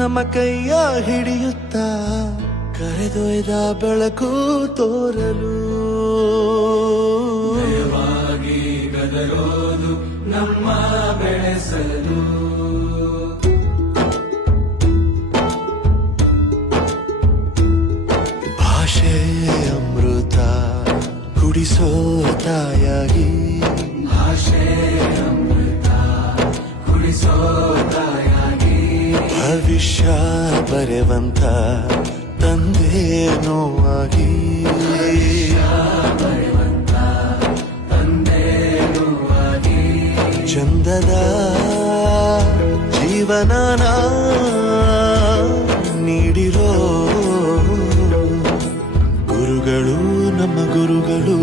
ನಮ್ಮ ಕೈಯ ಹಿಡಿಯುತ್ತಾ ಕರೆದೊಯ್ದ ಬೆಳಕು ತೋರಲು ಗದರೋದು ನಮ್ಮ ಬೆಳೆಸಲು ಭಾಷೆ ಅಮೃತ ಕುಡಿಸೋ ತಾಯಾಗಿ ಭಾಷೆ ಅಮೃತ ಕುಡಿಸೋ ತಾಯಾಗಿ ಭವಿಷ್ಯ ಬರೆವಂತ ತಂದೆ ನೋವಾಗಿ ಬರೆವಂತ ತಂದೆ ನೋವಾಗಿ ಚಂದದ ಜೀವನನ ನೀಡಿರೋ ಗುರುಗಳು ನಮ್ಮ ಗುರುಗಳು